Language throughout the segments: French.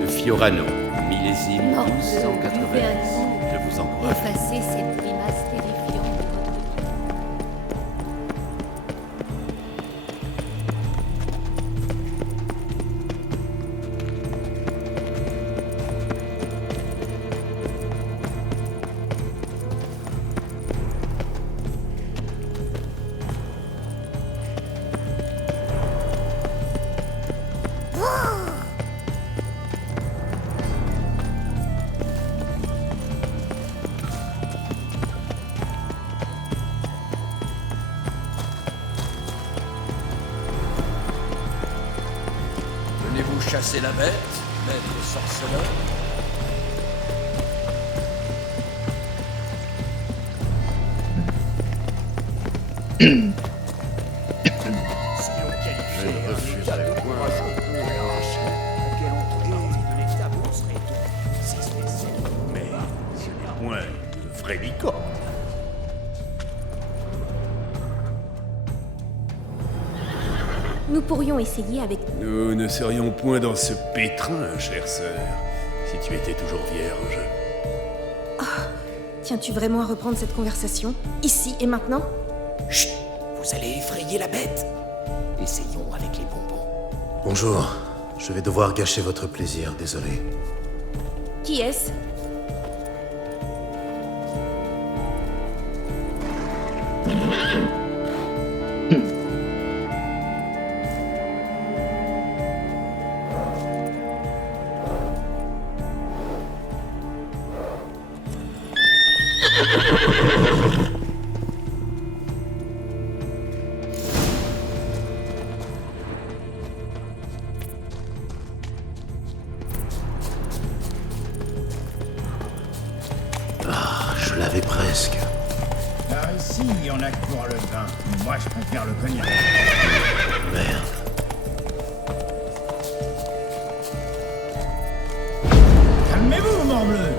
Le Fiorano, millésime Non, 1290. buvez un coup. Je vous encourage. Effacez cette grimace terrifiante de votre... Venez-vous chasser la bête, maître sorceleur? Je ne refuserai point. Mais ce n'est point une vraie licorne. Nous pourrions essayer avec... Nous ne serions point dans ce pétrin, chère sœur, si tu étais toujours vierge. Tiens-tu vraiment à reprendre cette conversation ici et maintenant? Chut! Vous allez effrayer la bête. Essayons avec les bonbons. Bonjour. Je vais devoir gâcher votre plaisir, désolé. Qui est-ce? Je l'avais presque. Par ici, il y en a que pour le vin. Moi, je préfère le cognac. Merde. Calmez-vous, morbleu!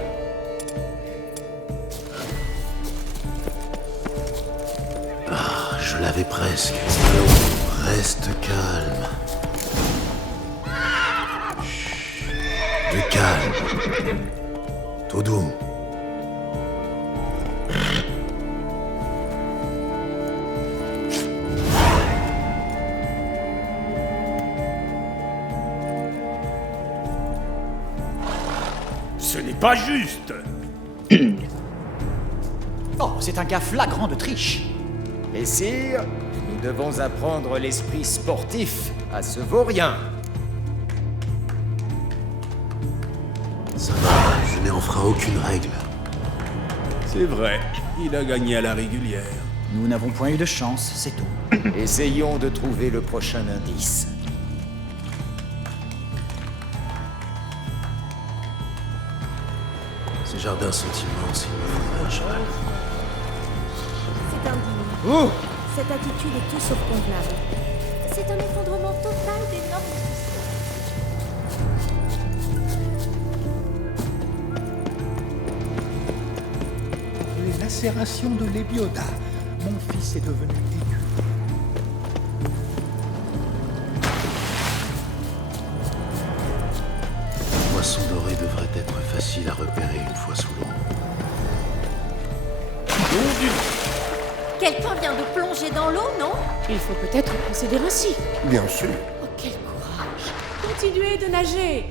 Je l'avais presque. Allons, reste calme. Chut. Du calme. Tout doux. Ce n'est pas juste! Oh, c'est un cas flagrant de triche. Et sire, nous devons apprendre l'esprit sportif à ce vaurien. Ça va, je n'ai enfreint aucune règle. C'est vrai, il a gagné à la régulière. Nous n'avons point eu de chance, c'est tout. Essayons de trouver le prochain indice. Ces jardins sont immenses, il me faudrait un cheval. C'est indigne. Oh! Cette attitude est tout sauf convenable. C'est un effondrement total des normes sociales. Les lacérations de l'Ébioda. Mon fils est devenu aigu. Le poisson doré devrait être facile à repérer une fois sous l'eau. Quelqu'un vient de plonger dans l'eau, non? Il faut peut-être procéder ainsi. Bien sûr. Oh, quel courage! Continuez de nager!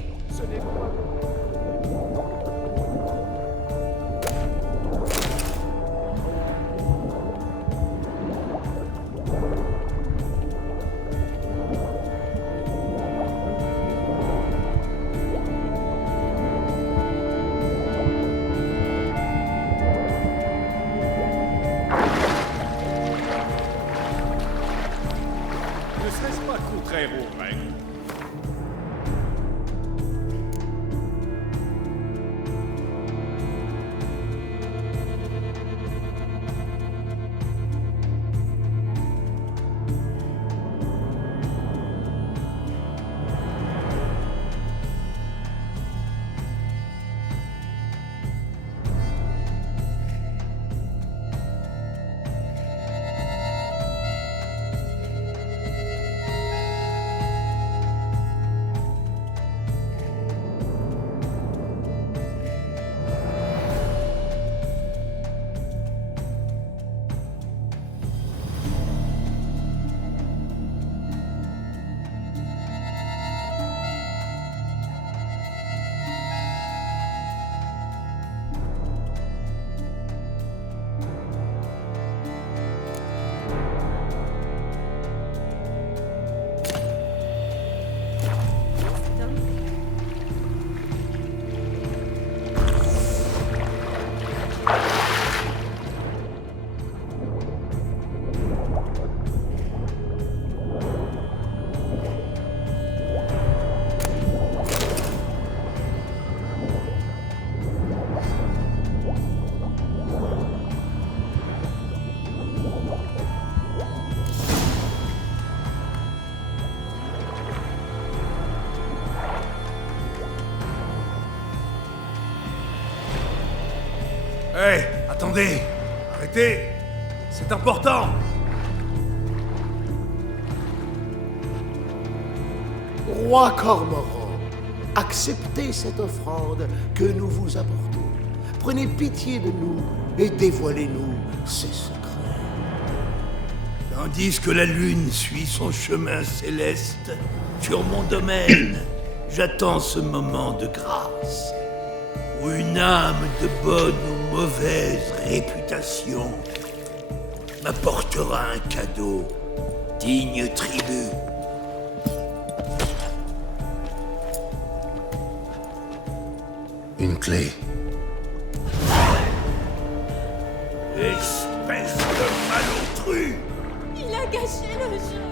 Ne serait-ce pas contraire aux règles? Hé, attendez! Arrêtez! C'est important! Roi Cormoran, acceptez cette offrande que nous vous apportons. Prenez pitié de nous et dévoilez-nous ses secrets. Tandis que la lune suit son chemin céleste sur mon domaine, j'attends ce moment de grâce où une âme de bonne ou mauvaise réputation m'apportera un cadeau, digne tribut. Une clé. Espèce de malotru! Il a gâché le jeu.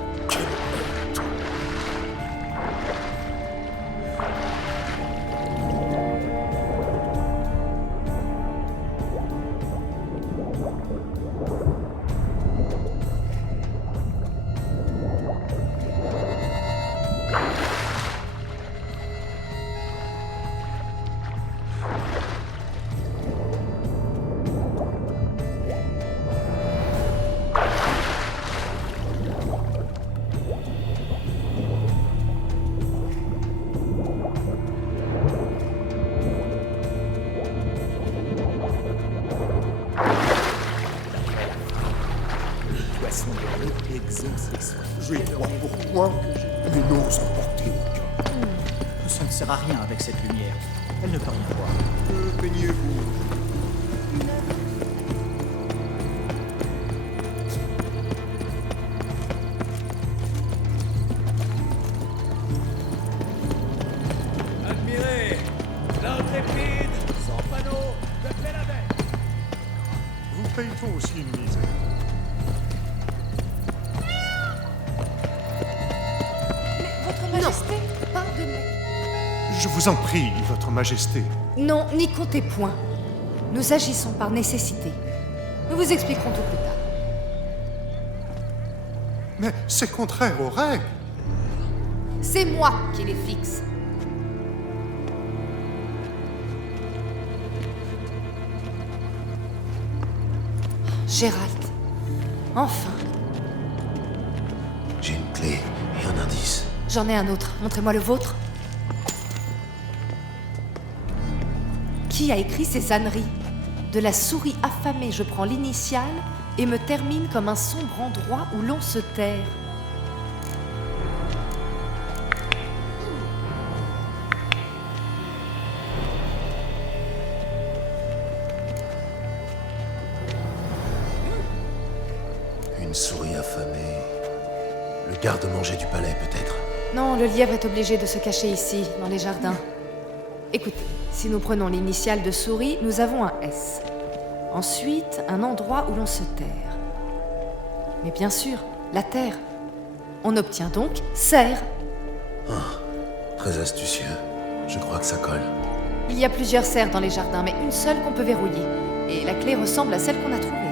Poisson de l'eau exauce. Je crois pourquoi, mais n'ose emporter aucun. Ça ne sert à rien avec cette lumière. Elle ne peut rien voir. Peignez-vous. Admirez! L'intrépide, sans panneau, de Pélavec! Vous paye-t-on aussi une misère? Votre Majesté. Pardonnez. Je vous en prie, votre majesté. Non, n'y comptez point. Nous agissons par nécessité. Nous vous expliquerons tout plus tard. Mais c'est contraire aux règles. C'est moi qui les fixe. Gérald. Enfin. J'ai une clé et un indice. J'en ai un autre. Montrez-moi le vôtre. Qui a écrit ces âneries? De la souris affamée, je prends l'initiale et me termine comme un sombre endroit où l'on se terre. Une souris affamée. Le garde-manger du palais, peut-être. Non, le lièvre est obligé de se cacher ici, dans les jardins. Écoutez, si nous prenons l'initiale de souris, nous avons un S. Ensuite, un endroit où l'on se terre. Mais bien sûr, la terre. On obtient donc serre. Très astucieux. Je crois que ça colle. Il y a plusieurs serres dans les jardins, mais une seule qu'on peut verrouiller. Et la clé ressemble à celle qu'on a trouvée.